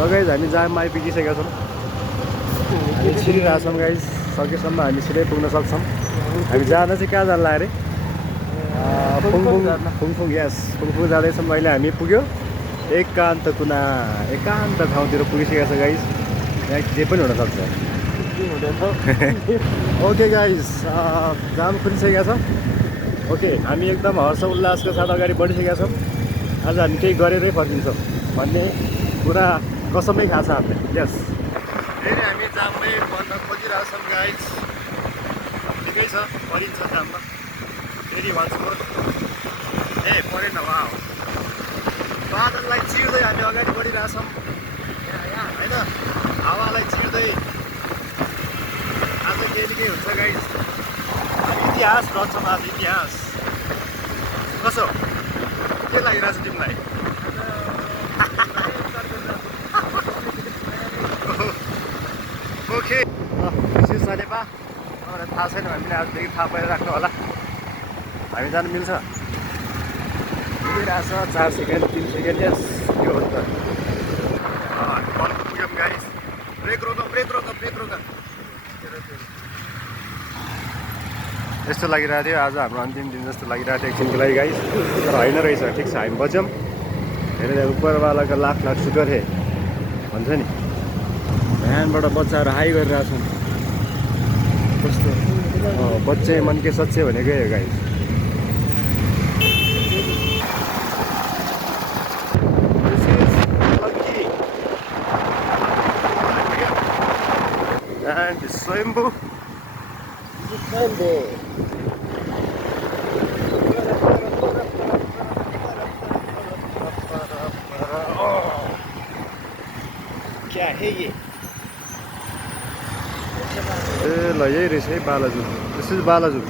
ल गाइज हामी जाममा आइपुगिसकेका छौँ। हामी छिरिरहेको छौँ गाइज, सकेसम्म हामी छिटै पुग्न सक्छौँ। हामी जान चाहिँ कहाँ जान्ला अरे फुङफुङ यस फुङफुङ जाँदैछौँ। अहिले हामी पुग्यो एकान्त कुना, एकान्त ठाउँतिर पुगिसकेको छ गाइज। यहाँ जे पनि हुनसक्छ। ओके गाइज, जाम खुलिसकेका छ। ओके, हामी एकदम हर्ष उल्लासको साथ अगाडि बढिसकेका छौँ। आज हामी केही गरेरै फर्किन्छौँ भन्ने कुरा कसमै खाएको छ हामीले। यस, फेरि हामी जाममै बन्न खोजिरहेको छौँ गाइज। ठिकै छ, परिन्छ जाममा फेरि वान्स मोर। ए परेन, वा बादललाई चिर्दै हामी अगाडि बढिरहेछौँ होइन, हावालाई चिर्दै। आज केही केही हुन्छ गाइज, इतिहास रच्छौँ आज, इतिहास। कसो के लागिरहेछ तिमीलाई? ओके, दिस इज सलेपा। तपाईँलाई थाहा छैन हामीले आजदेखि थाहा पाइराख्नु होला। हामी जानु मिल्छ। पुगिरहेछ 4 सेकेन्ड 3 सेकेन्ड। यस, यो हो त। बल्ल पुग्यौँ गाइस। ब्रेक रोक, ब्रेक रोक, ब्रेक रोक। यस्तो लागिरहेको थियो आज हाम्रो अन्तिम दिन जस्तो लागिरहेको थियो एकछिनको लागि गाइस, तर होइन रहेछ। ठिक छ, हामी बच्यौँ। हेरेर उपरवालाको लाख लाख शुकर हे भन्छ नि। बिहानबाट बच्चाहरू हाई गरिरहेछन्। कस्तो बच्चे मन के सच्चे भनेकै हो गाइस। And Swayambhu. क्या है ये? ल यही रहेछ है बालाजु। This is Balaju.